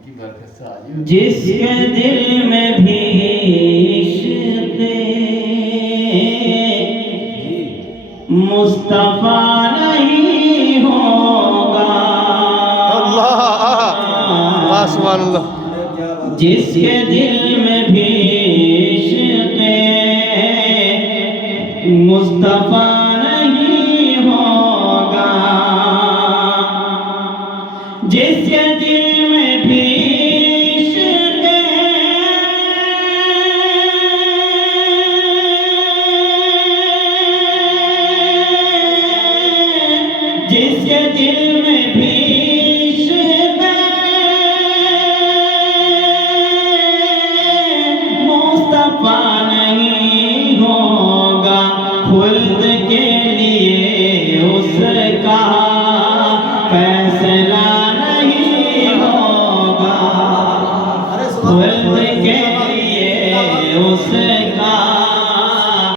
उनकी बरकत से आज जिसके दिल में भी इश्क़ मुस्तफा नहीं होगा, अल्लाह सुभान अल्लाह। जिसके दिल में भी इश्क़ मुस्तफा नहीं होगा, जिसके दिल में भी इश्क़ जिसके दिल में भी इश्क़ मुस्तफा नहीं होगा, खुल्द के लिए उसका फैसला नहीं होगा, खुल्द के लिए उसका